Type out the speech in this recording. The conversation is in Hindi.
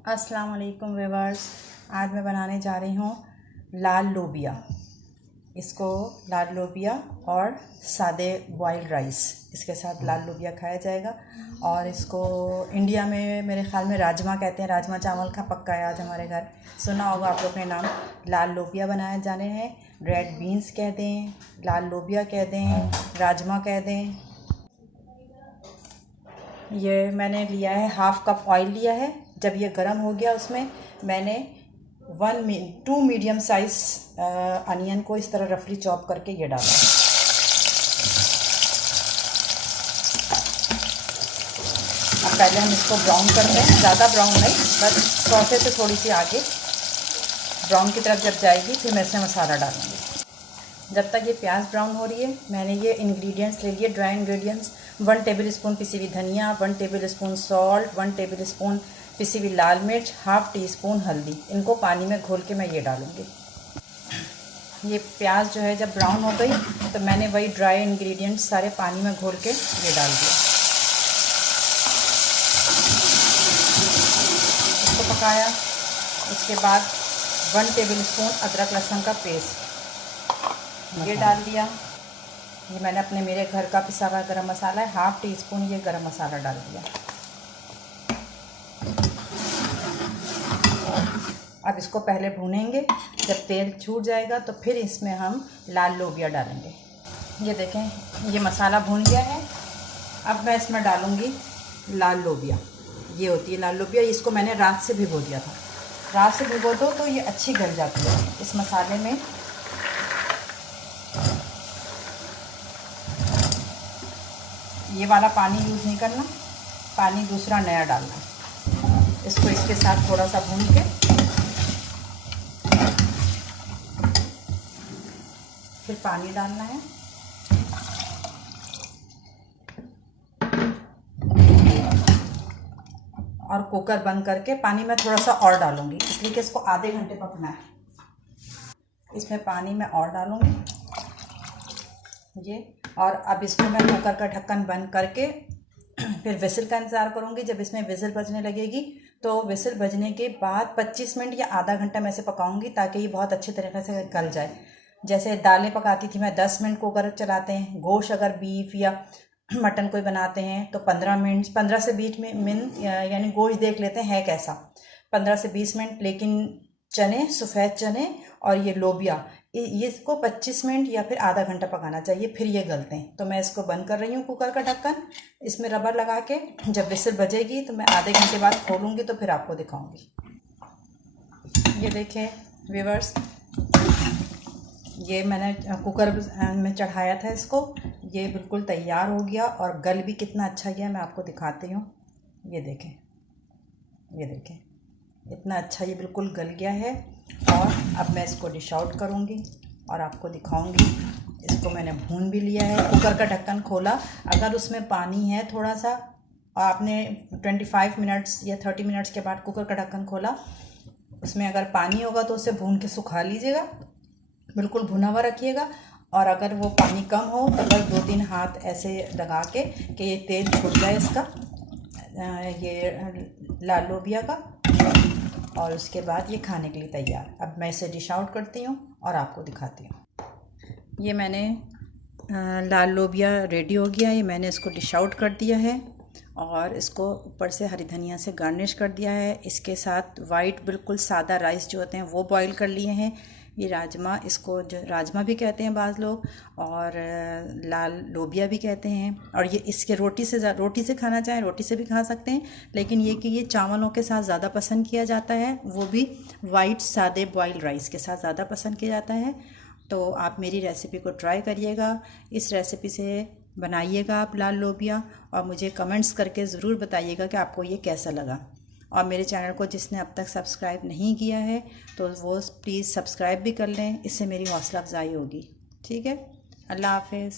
अस्सलाम वालेकुम व्यूअर्स। आज मैं बनाने जा रही हूँ लाल लोबिया। इसको लाल लोबिया और सादे बॉइल्ड राइस, इसके साथ लाल लोबिया खाया जाएगा। और इसको इंडिया में मेरे ख़्याल में राजमा कहते हैं। राजमा चावल का पक्का है आज हमारे घर, सुना होगा आप लोग ने नाम। लाल लोबिया बनाए जाने हैं। रेड बीन्स कह दें, लाल लोबिया कह दें, राजमा कह दें। ये मैंने लिया है, हाफ़ कप ऑयल लिया है। जब ये गर्म हो गया उसमें मैंने 2 मीडियम साइज़ अनियन को इस तरह रफली चॉप करके ये डाला। अब पहले हम इसको ब्राउन करते हैं, ज़्यादा ब्राउन नहीं, बस सौसे से थोड़ी सी आगे ब्राउन की तरफ जब जाएगी फिर मैं इसमें मसाला डालूँगी। जब तक ये प्याज ब्राउन हो रही है मैंने ये इंग्रेडिएंट्स ले लिए, ड्राई इंग्रेडिएंट्स। 1 टेबलस्पून पिसी हुई धनिया, 1 टेबलस्पून सॉल्ट, 1 टेबलस्पून पिसी हुई लाल मिर्च, हाफ़ टी स्पून हल्दी। इनको पानी में घोल के मैं ये डालूँगी। ये प्याज जो है जब ब्राउन हो गई तो मैंने वही ड्राई इंग्रेडिएंट्स सारे पानी में घोल के ये डाल दिया। इसको पकाया। उसके बाद 1 टेबलस्पून अदरक लहसुन का पेस्ट ये डाल दिया। ये मैंने अपने मेरे घर का पिसा हुआ गरम मसाला है, हाफ़ टी स्पून ये गरम मसाला डाल दिया। अब इसको पहले भूनेंगे, जब तेल छूट जाएगा तो फिर इसमें हम लाल लोबिया डालेंगे। ये देखें, ये मसाला भून गया है। अब मैं इसमें डालूँगी लाल लोबिया। ये होती है लाल लोबिया। इसको मैंने रात से भिगो दिया था। रात से भिगो दो तो ये अच्छी गल जाती है इस मसाले में। ये वाला पानी यूज़ नहीं करना, पानी दूसरा नया डालना। इसको इसके साथ थोड़ा सा भून के फिर पानी डालना है। और कुकर बंद करके पानी में थोड़ा सा और डालूंगी, इसलिए कि इसको आधे घंटे पकना है। इसमें पानी में और डालूंगी ये। और अब इसको मैं कुकर का ढक्कन बंद करके फिर विसिल का इंतज़ार करूँगी। जब इसमें विसिल बजने लगेगी तो विसिल बजने के बाद 25 मिनट या आधा घंटा मैं इसे पकाऊंगी, ताकि ये बहुत अच्छे तरीके से गल जाए। जैसे दालें पकाती थी मैं 10 मिनट कुकर चलाते हैं। गोश्त अगर बीफ या मटन कोई बनाते हैं तो 15 से 20 मिनट यानी गोश्त देख लेते हैं कैसा, 15 से 20 मिनट। लेकिन चने, सफ़ेद चने और ये लोबिया, ये इसको 25 मिनट या फिर आधा घंटा पकाना चाहिए, फिर ये गलते हैं। तो मैं इसको बंद कर रही हूँ कुकर का ढक्कन, इसमें रबर लगा के। जब विसिल बजेगी तो मैं आधे घंटे बाद खोलूँगी तो फिर आपको दिखाऊँगी। ये देखें व्यूअर्स, ये मैंने कुकर में चढ़ाया था इसको, ये बिल्कुल तैयार हो गया और गल भी कितना अच्छा गया मैं आपको दिखाती हूँ। ये देखें, ये देखें, इतना अच्छा ये बिल्कुल गल गया है। और अब मैं इसको डिश आउट करूँगी और आपको दिखाऊँगी। इसको मैंने भून भी लिया है। कुकर का ढक्कन खोला, अगर उसमें पानी है थोड़ा सा, आपने 25 मिनट्स या 30 मिनट्स के बाद कुकर का ढक्कन खोला, उसमें अगर पानी होगा तो उसे भून के सुखा लीजिएगा, बिल्कुल भुना हुआ रखिएगा। और अगर वो पानी कम हो तो बस 2-3 हाथ ऐसे लगा के कि ये तेल छूट जाए इसका, ये लाल लोबिया का। और उसके बाद ये खाने के लिए तैयार। अब मैं इसे डिश आउट करती हूँ और आपको दिखाती हूँ। ये मैंने लाल लोबिया रेडी हो गया, ये मैंने इसको डिश आउट कर दिया है और इसको ऊपर से हरी धनिया से गार्निश कर दिया है। इसके साथ वाइट बिल्कुल सादा राइस जो होते हैं वो बॉईल कर लिए हैं। ये राजमा, इसको जो राजमा भी कहते हैं बाज़ लोग, और लाल लोबिया भी कहते हैं। और ये इसके रोटी से खाना चाहें रोटी से भी खा सकते हैं, लेकिन ये कि ये चावलों के साथ ज़्यादा पसंद किया जाता है, वो भी वाइट सादे बॉइल्ड राइस के साथ ज़्यादा पसंद किया जाता है। तो आप मेरी रेसिपी को ट्राई करिएगा, इस रेसिपी से बनाइएगा आप लाल लोबिया, और मुझे कमेंट्स करके ज़रूर बताइएगा कि आपको ये कैसा लगा। और मेरे चैनल को जिसने अब तक सब्सक्राइब नहीं किया है तो वो प्लीज़ सब्सक्राइब भी कर लें, इससे मेरी हौसला अफजाई होगी। ठीक है, अल्लाह हाफ़िज़।